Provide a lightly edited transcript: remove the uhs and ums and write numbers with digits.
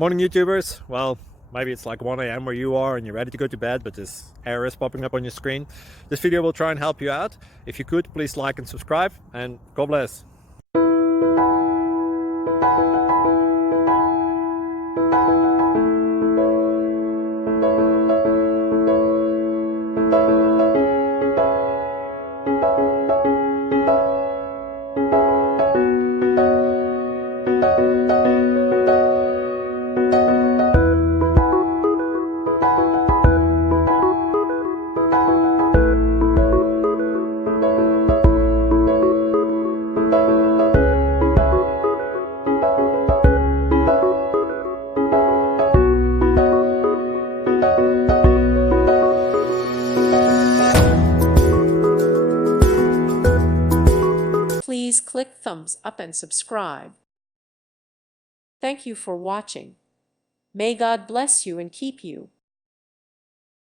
Morning YouTubers. Well, maybe it's like 1 a.m. where you are and you're ready to go to bed, but this error is popping up on your screen. This video will try and help you out. If you could, please like and subscribe, and God bless. Please click thumbs up and subscribe. Thank you for watching. May God bless you and keep you.